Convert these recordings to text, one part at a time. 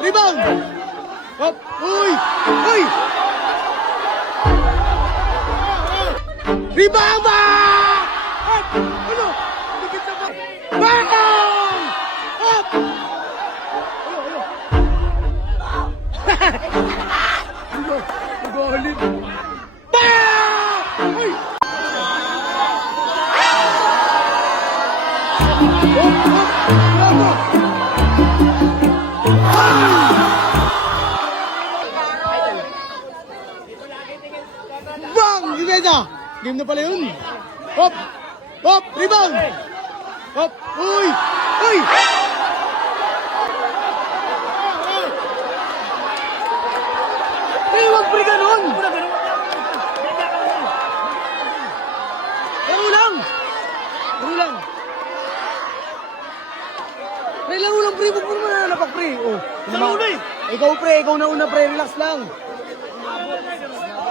Rebound! Hop! Uy! Uy! Rebound ba? Hop! Ano? Dikit sa ba? Bang! Hop! Ano? Nag-aalit. Bang! Uy! Hop! Hop! Bravo! Bang! Gimeda! Game na pala yun. Hop! Hop! Rebound! Hop! Uy! Uy! Eh, wag pre ganun! Laro lang! Laro lang! Pre, laro lang pre! Huwag mo naman nanapak pre! Oh, laro na eh! Ikaw pre! Ikaw na una pre! Relax lang!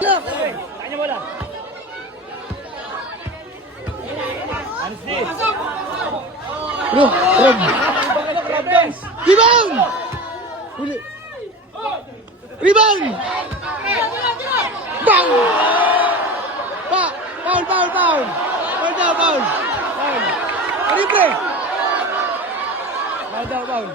Relax! Kanya bola. Bro! Rob! Rebound! Huli! Rebound! Bang! Foul! Foul! Foul! Foul daw! Foul! Foul! Ano yung pre? Foul daw! Foul!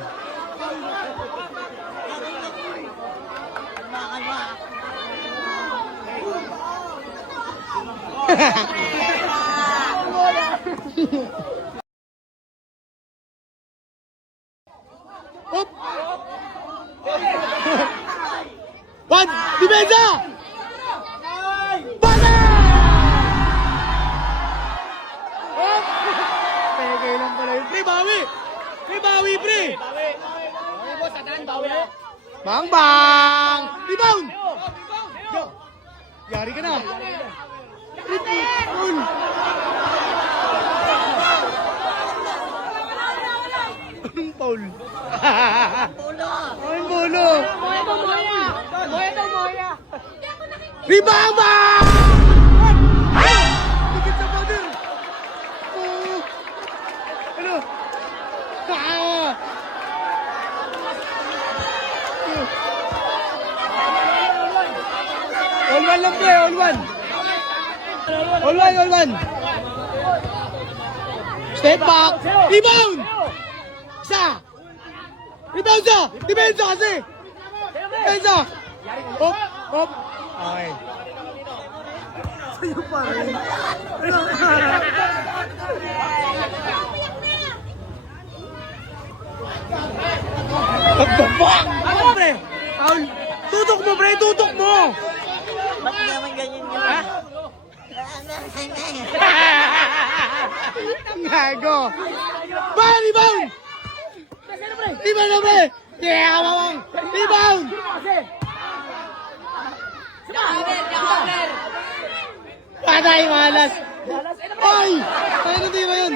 Hop! One! Depensa! Bata! Hop! Peke lang pala yun. Pre, bawi! Pre, bawi, pre! Bawi boss, satan, bawi. Bang, bang! Rebound! Go! Yari ka na! Rebound! Anong foul? Anong bolo? Rebound ba? Dikit sa border. Oh. Ano? Ah. All one lang pre, all one. All one, all one. Step back. Rebound! Isa! Rebound siya! Depensa kasi! Depensa! Hop! Hop! Okay. Sa'yo pa rin. What the fuck? Ano pre? Paul! Tutok mo pre! Tutok mo! Ba't naman ganyan yun? Ha? Gago! Ba! Rebound! Rebound na pre! Yeah! Kamamang! Rebound! Patay malas! Ay! Ay, ano tira yun?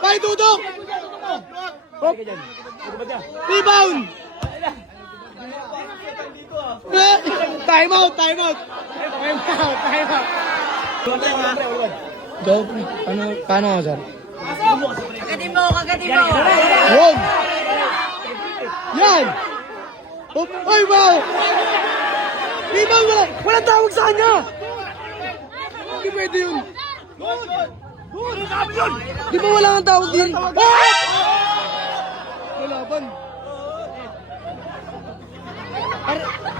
Ay, tutok! Hop! Rebound! Time out! Time out! Time out! Time out! Go, pre. Paano ako, sir? Kagatin mo, kagatin mo! Yun! Yan! Hop! Ay, wow! Rebound! Walang tawag sa kanya! Hindi pwede yun! Di ba wala kang tawag din? Lalaban!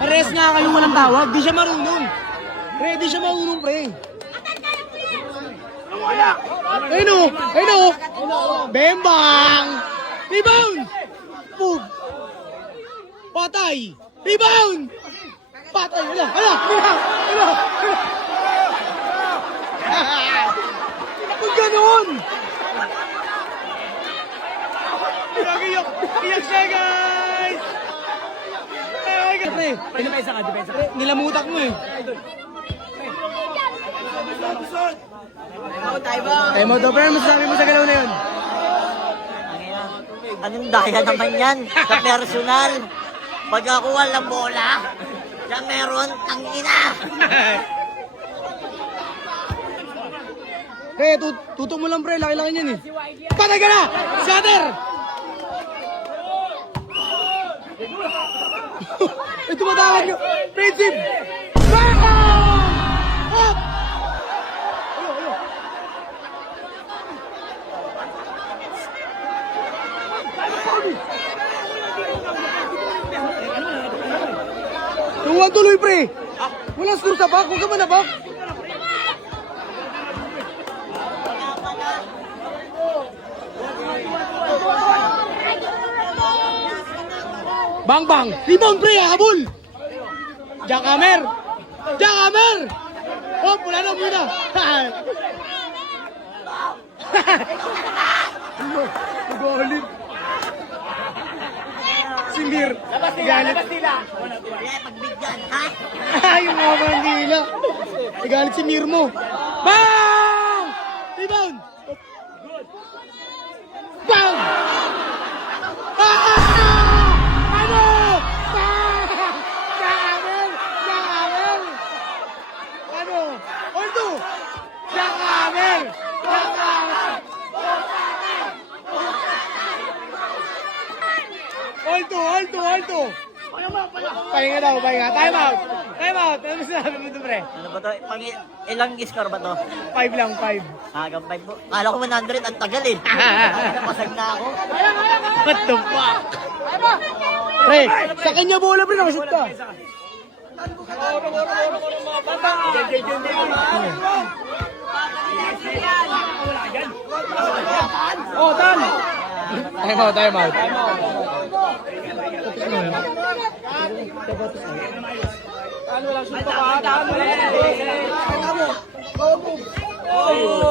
Pares nga kayong walang tawag. Di siya marunong. Pre, di siya marunong, pre. Ayun o! Ayun o! Bembang! Rebound! Pug! Patay! Rebound! Patay! Wala! Wala! Wala! Wala! Huwag ganun! Iyak! Iyak siya, guys! Pre, Depensa ka, depensa ka. nilamutak mo eh. Time out daw, pre. Masasabi mo sa galaw na yun? Anong daya naman yan? Sa personal. Pag ako walang bola, siya meron, ang ina. Pre, tutok mo lang, pre. Laki-laki niyan, eh. Patay ka na! Shatter! Ito matawag nyo. Friendship! Bang! Up! Tuwag tuloy, pre! Walang score sa back. Huwag ka man na back. Bang bang! Rebound, pre! Habol! Jack Hammer! Jack Hammer! Oh, wala na muna! Galit! Si Mir! Galit! Kaya pagbigyan, ha? Yung mga bandila! Galit si Mir mo! Bang! Rebound! Bang! Ah! Ano? Bang! Jack Hammer! Jack Hammer! Ano? Oldo! Jack Hammer! Jack Hammer! Oldo! Pahinga daw, pahinga. Time out! Time out! Ano sinabi mo ito, pre? Ano ba to? Ilang score ba to? 5 lang, 5. Hanggang 5 po. Kala ko 100, ang tagal eh. Napasag na ako. What the fuck? Pre, sa kanya bola, pre, nakashoot ka. Oh, done! Time out.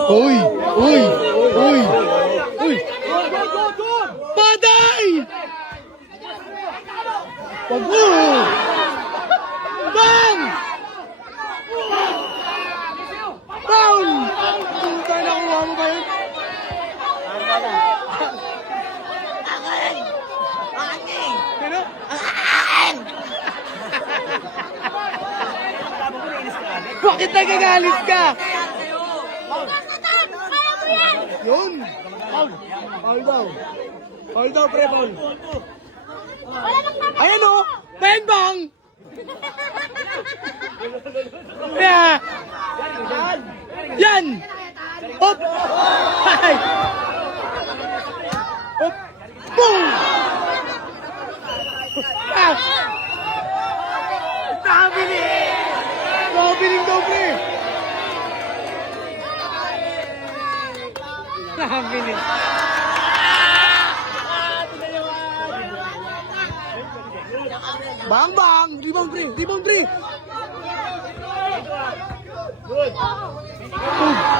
Uy! Paday! Wag mo! Bang! Down! Kung nakuha mo ba yun? Ano? Bakit nagagalit ka? Yun! Hold daw, pre, Paul. Ayan o! Bang bang! Yeah! Yan! Hop! Hay! Hop! Boom! Ah! Nabiling daw, pre! Nabiling. Bang bang! Rebound, pre!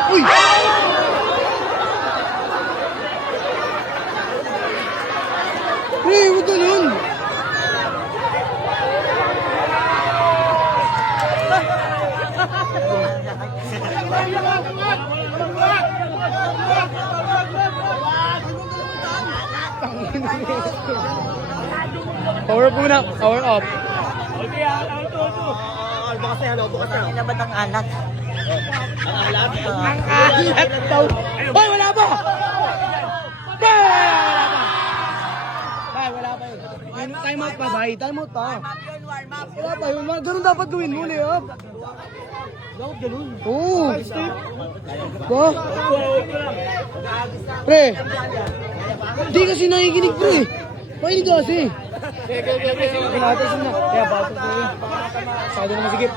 Uy! Pre, huwag ganun! Power up muna. Power up. Bukas na. Ano ba ang anak? Ang alat daw. Hoy, wala pa! Bay, wala pa yun. Time out pa, bay. Time out pa. Wala pa yun. Ganun dapat gawin mo, Leo. Dapat ganun. Oo. Ba? Pre. Di kasi nakikinig, pre. Makinig kasi. Pinatas na. Kaya bato ko yun. Sado na masigip.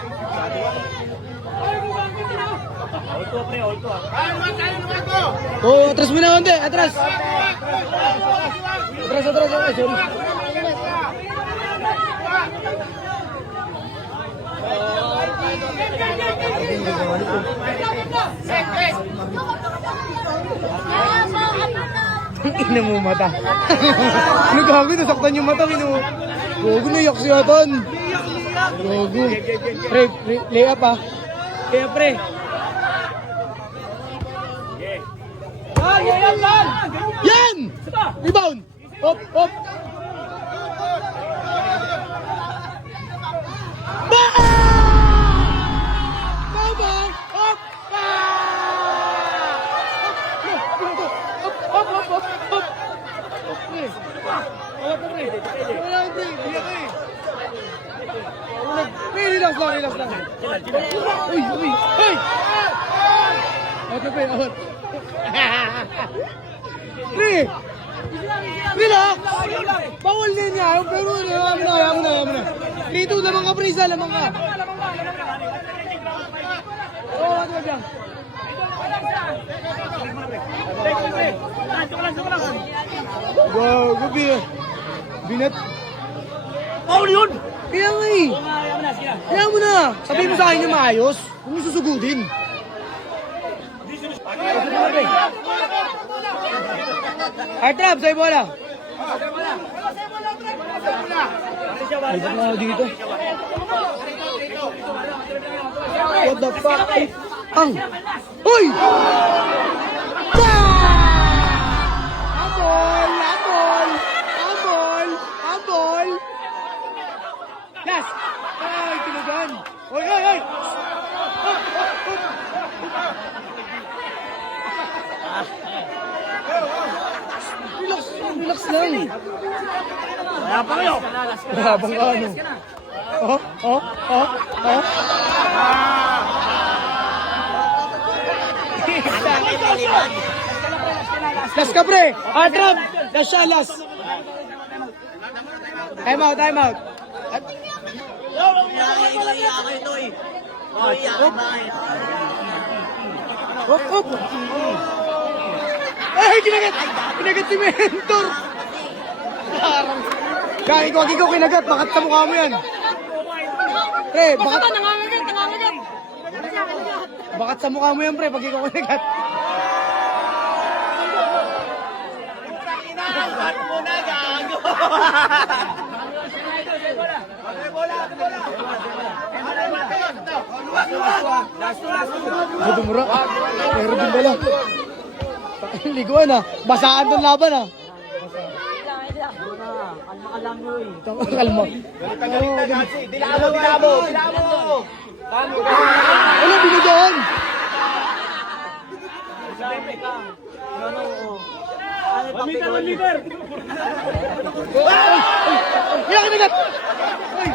Oh, atras mo na konti. Atras. Atras. Ay, sorry. Ina mo mata. Ano gago? Nasaktan yung mata. Gago, naiyak si Atan. Gago. Pre, lay up ah. Kaya pre. Rebound! Hop, hop! Baba! Hop! Hop, hop, hop, hop! Okay. Wala ka, pre. Wala ka, pre. Hindi ka, eh. Pre, relax lang. Uy! Hey! Okay, pre. Out. Pre! Relax! Bawal din niya. Pero ayaw mo na. 3-2, lamang ka, pre. Isa, lamang ka. Oo, wag dyan. Wow, gabi. Binat. Paul yun! Kaya nga eh. Kaya mo na. Sabihin mo sa akin yung maayos. Huwag mo susugudin. Artrap, sa'yo bola. Ay, ba't na dito? What the fuck? Ang! Uy! Ambol! Yes! Ay, tinagan! Oy! Relax lang. Mayabang kayo! Habang ka ano. Oh. Last ka, pre! Artrap! Last siya, last! Time out! Hop! Ay, kinagat si Mentor! Kaya ikaw kinagat, bakit sa mukha mo yan? Pre, bakit? Nangangagat. Bakit sa mukha mo yan, pre, pag ikaw kinagat? Inaangat mo na, gago! Dumura. Pero din bala. Liguan ah. Basaan ng laban ah. Kalma. Dilabo! Ano, binigyan? Kaya kinagat! Ay!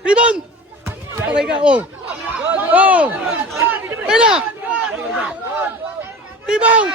Rebound! Aray ka, oh! Pena! Rebound!